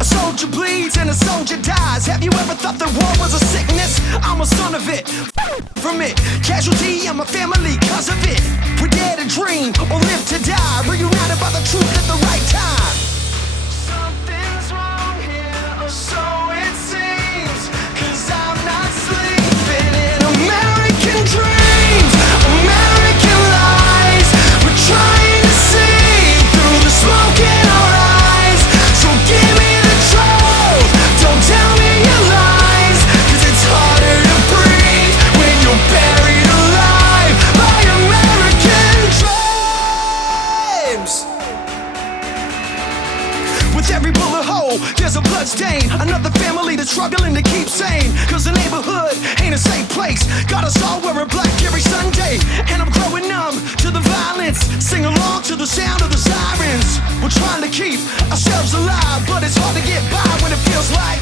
A soldier bleeds and a soldier dies. Have you ever thought that war was a sickness? I'm a son of it, from it. Casualty of my family, cause of it. We dare to dream or live to die, reunited by the truth at the right time. Something's wrong here, or so it seems, cause I'm not sleeping in American dreams, American lies. We're trying to see through the smoke in our eyes. So give me the truth, don't tell me your lies, cause it's harder to breathe when you're buried alive by American dreams. With every bullet hole, there's a blood stain. Another family that's struggling to keep sane, cause the neighborhood ain't a safe place. Got us all wearing black every Sunday, and I'm growing numb to the violence. Sing along to the sound of the sirens. We're trying to keep ourselves alive, but it's hard to get by when it feels like